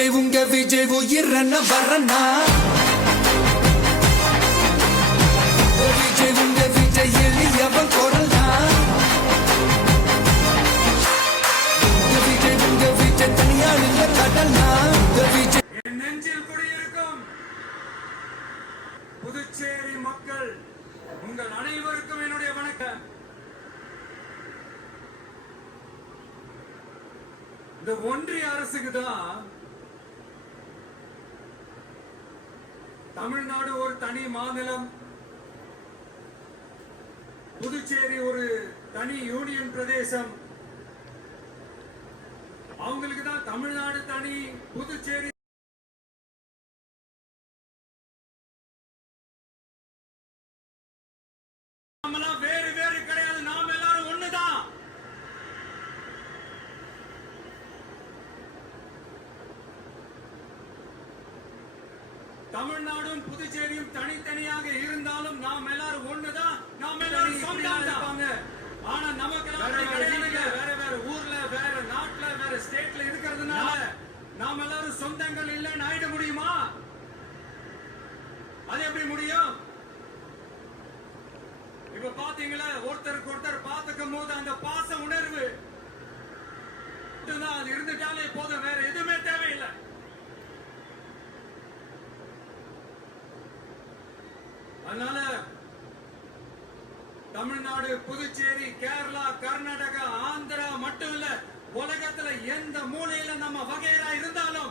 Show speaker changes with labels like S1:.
S1: விஜய் உங்க விஜய் உயிரண்ண வரண்ணா விஜய் உங்க விஜய் எளியவன் குரல் உங்க விஜய் உங்க விஜய் தனியாள் இல்ல விஜய்
S2: நெஞ்சில் குடியிருக்கும் புதுச்சேரி மக்கள் உங்கள் அனைவருக்கும் என்னுடைய வணக்கம். இந்த ஒன்றிய அரசுக்கு தான் தமிழ்நாடு ஒரு தனி மாநிலம். புதுச்சேரி ஒரு தனி யூனியன் பிரதேசம். அவங்களுக்கு தான் தமிழ்நாடு தனி புதுச்சேரி நாமெல்லாம் வேறு வேறு கிடையாது நாம் எல்லாரும் ஒண்ணுதான் தமிழ்நாடும் புதுச்சேரியும் தனித்தனியாக இருந்தாலும் நாம் எல்லாரும் ஒண்ணுதான் நாம் எல்லாரும் இருப்பாங்க. ஆனா நமக்கு வேற வேற ஊர்ல வேற நாட்டுல வேற ஸ்டேட்ல இருக்கிறதுனால நாம் எல்லாரும் சொந்தங்கள் இல்லைன்னு ஆயிட முடியுமா? அது எப்படி முடியும்? இப்ப பாத்தீங்களா? ஒருத்தருக்கு ஒருத்தர் பாத்துக்கும் போது அந்த பாச உணர்வு அது இருந்துட்டாலே போதும். வேற அதனால தமிழ்நாடு புதுச்சேரி கேரளா கர்நாடகா ஆந்திரா மட்டும் இல்ல உலகத்துல எந்த மூலையில நம்ம வகையரா இருந்தாலும்